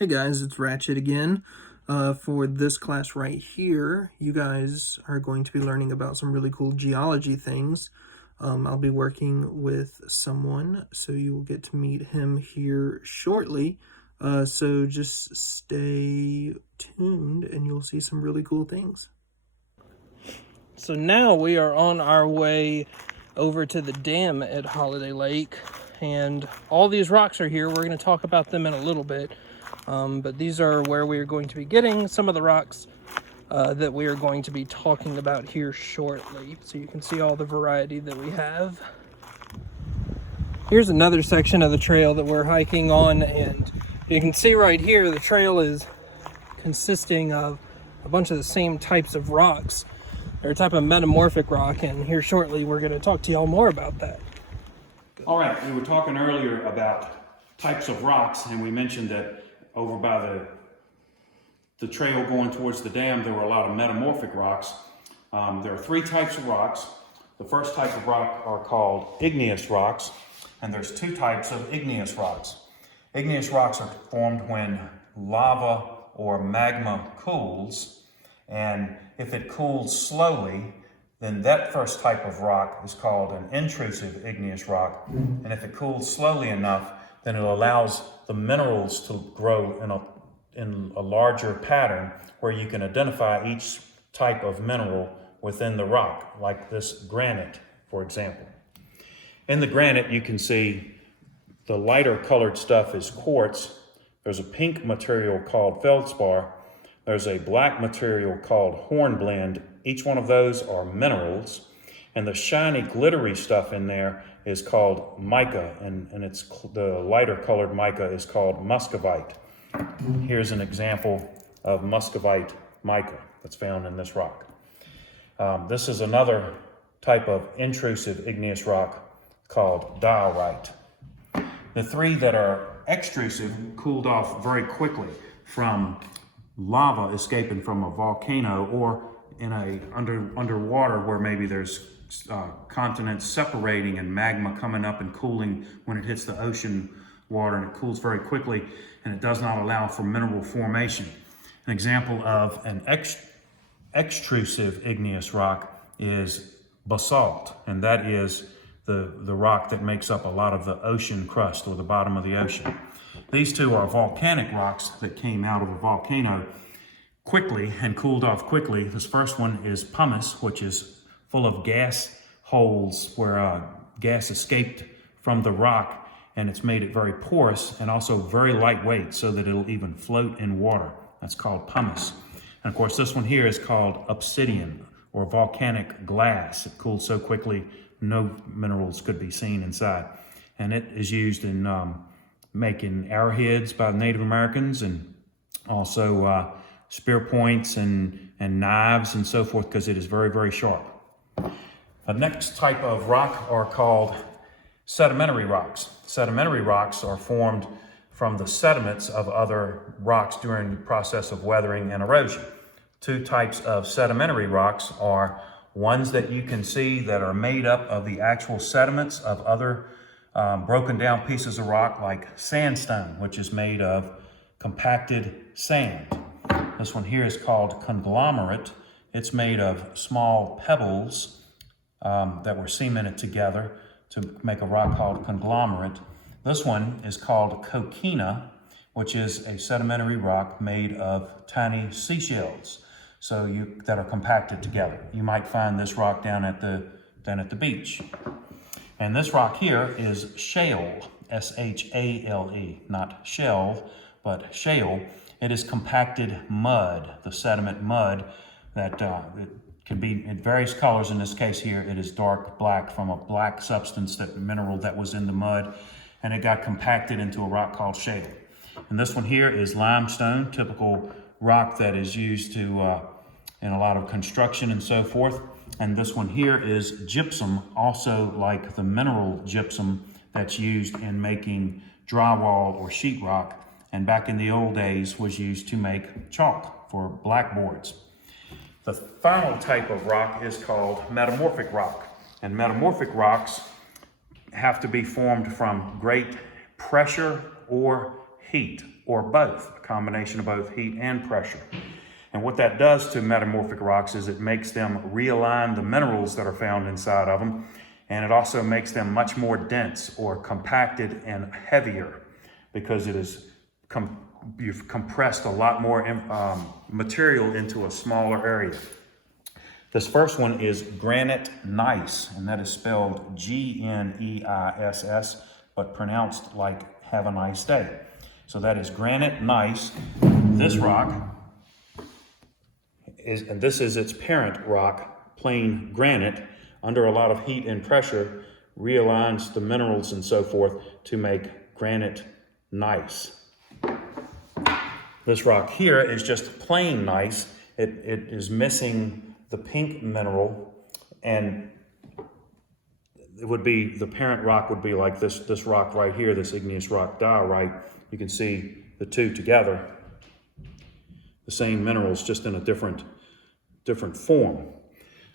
Hey guys, it's Ratchet again. For this class right here, you guys are going to be learning about some really cool geology things. I'll be working with someone, so you will get to meet him here shortly. So just stay tuned and you'll see some really cool things. So now we are on our way over to the dam at Holiday Lake, and all these rocks are here. We're going to talk about them in a little bit. But these are where we are going to be getting some of the rocks that we are going to be talking about here shortly. So you can see all the variety that we have. Here's another section of the trail that we're hiking on, and you can see right here the trail is consisting of a bunch of the same types of rocks. They're a type of metamorphic rock, and here shortly we're going to talk to y'all more about that. All right, we were talking earlier about types of rocks, and we mentioned that over by the trail going towards the dam, there were a lot of metamorphic rocks. There are three types of rocks. The first type of rock are called igneous rocks, and there's two types of igneous rocks. Igneous rocks are formed when lava or magma cools, and if it cools slowly, then that first type of rock is called an intrusive igneous rock. And if it cools slowly enough, then it allows the minerals to grow in a larger pattern where you can identify each type of mineral within the rock, like this granite, for example. In the granite, you can see the lighter colored stuff is quartz. There's a pink material called feldspar. There's a black material called hornblende. Each one of those are minerals. And the shiny, glittery stuff in there is called mica, and it's the lighter colored mica is called muscovite. Here's an example of muscovite mica that's found in this rock. This is another type of intrusive igneous rock called diorite. The three that are extrusive cooled off very quickly from lava escaping from a volcano or in a underwater where maybe there's continents separating and magma coming up and cooling when it hits the ocean water, and it cools very quickly and it does not allow for mineral formation. An example of an extrusive igneous rock is basalt, and that is the rock that makes up a lot of the ocean crust or the bottom of the ocean. These two are volcanic rocks that came out of a volcano quickly and cooled off quickly. This first one is pumice, which is full of gas holes where gas escaped from the rock, and it's made it very porous and also very lightweight so that it'll even float in water. That's called pumice. And of course, this one here is called obsidian or volcanic glass. It cooled so quickly, no minerals could be seen inside. And it is used in making arrowheads by Native Americans, and also spear points and knives and so forth, because it is very, very sharp. The next type of rock are called sedimentary rocks. Sedimentary rocks are formed from the sediments of other rocks during the process of weathering and erosion. Two types of sedimentary rocks are ones that you can see that are made up of the actual sediments of other broken down pieces of rock, like sandstone, which is made of compacted sand. This one here is called conglomerate. It's made of small pebbles that were cemented together to make a rock called conglomerate. This one is called coquina, which is a sedimentary rock made of tiny seashells that are compacted together. You might find this rock down at the beach. And this rock here is shale, S-H-A-L-E, not shell, but shale. It is compacted mud, the sediment mud that it can be in various colors. In this case here, it is dark black from a black substance, that mineral that was in the mud, and it got compacted into a rock called shale. And this one here is limestone, typical rock that is used to in a lot of construction and so forth. And this one here is gypsum, also like the mineral gypsum that's used in making drywall or sheetrock, and back in the old days was used to make chalk for blackboards. The final type of rock is called metamorphic rock. And metamorphic rocks have to be formed from great pressure or heat, or both, a combination of both heat and pressure. And what that does to metamorphic rocks is it makes them realign the minerals that are found inside of them, and it also makes them much more dense or compacted and heavier because it is you've compressed a lot more material into a smaller area. This first one is granite gneiss, and that is spelled Gneiss, but pronounced like have a nice day. So that is granite gneiss. This rock and this is its parent rock, plain granite, under a lot of heat and pressure, realigns the minerals and so forth to make granite gneiss. This rock here is just plain gneiss. It is missing the pink mineral, and it would be, the parent rock would be like this rock right here, this igneous rock diorite. You can see the two together, the same minerals, just in a different form.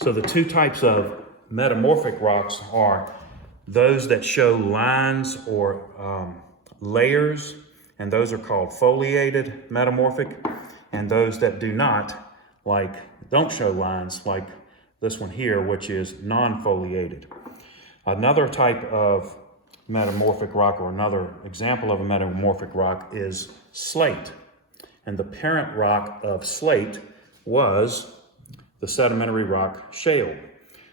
So the two types of metamorphic rocks are those that show lines or layers, and those are called foliated metamorphic, and those that do not, don't show lines, like this one here, which is non-foliated. Another type of metamorphic rock, or another example of a metamorphic rock, is slate. And the parent rock of slate was the sedimentary rock shale.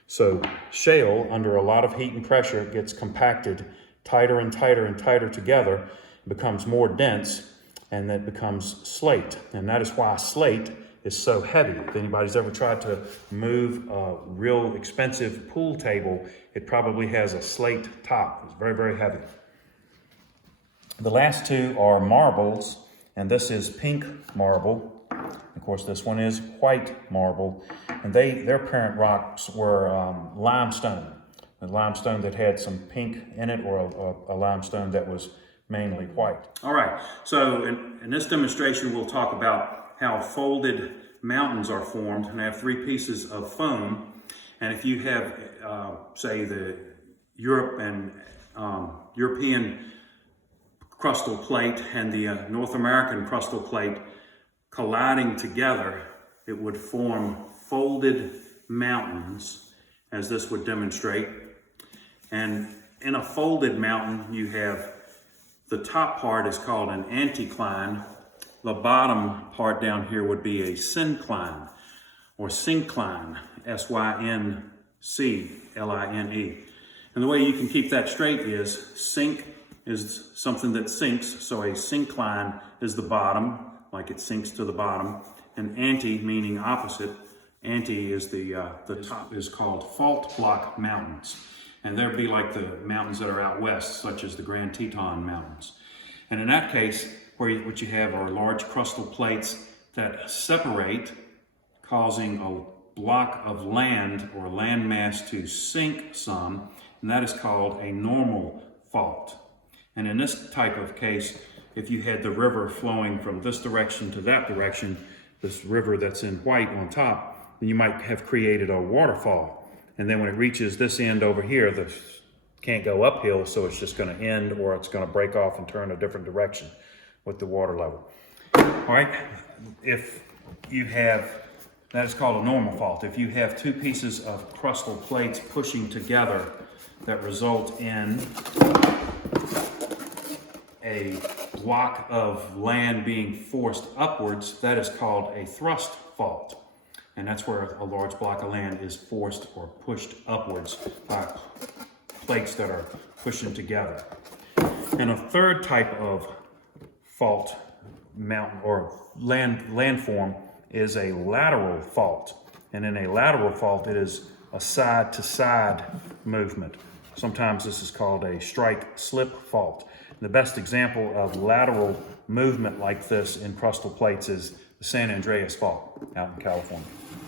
So shale, under a lot of heat and pressure, gets compacted tighter and tighter and tighter together, becomes more dense, and that becomes slate. And that is why slate is so heavy. If anybody's ever tried to move a real expensive pool table, it probably has a slate top. It's very, very heavy. The last two are marbles, and this is pink marble. Of course, this one is white marble, and their parent rocks were limestone, a limestone that had some pink in it, or a limestone that was mainly white. All right, so in this demonstration, we'll talk about how folded mountains are formed, and I have three pieces of foam. And if you have, say, the European crustal plate and the North American crustal plate colliding together, it would form folded mountains, as this would demonstrate. And in a folded mountain, you have the top part is called an anticline. The bottom part down here would be a syncline, or syncline, Syncline. And the way you can keep that straight is sync is something that sinks, so a syncline is the bottom, like it sinks to the bottom, and anti, meaning opposite. Anti is the top, is called fault block mountains. And there'd be like the mountains that are out west, such as the Grand Teton Mountains. And in that case, what you have are large crustal plates that separate, causing a block of land or landmass to sink some, and that is called a normal fault. And in this type of case, if you had the river flowing from this direction to that direction, this river that's in white on top, then you might have created a waterfall. And then when it reaches this end over here, this can't go uphill, so it's just going to end, or it's going to break off and turn a different direction with the water level. All right, if you have, that is called a normal fault. If you have two pieces of crustal plates pushing together that result in a block of land being forced upwards, that is called a thrust fault. And that's where a large block of land is forced or pushed upwards by plates that are pushing together. And a third type of fault mountain or landform is a lateral fault. And in a lateral fault, it is a side-to-side movement. Sometimes this is called a strike-slip fault. The best example of lateral movement like this in crustal plates is the San Andreas Fault out in California.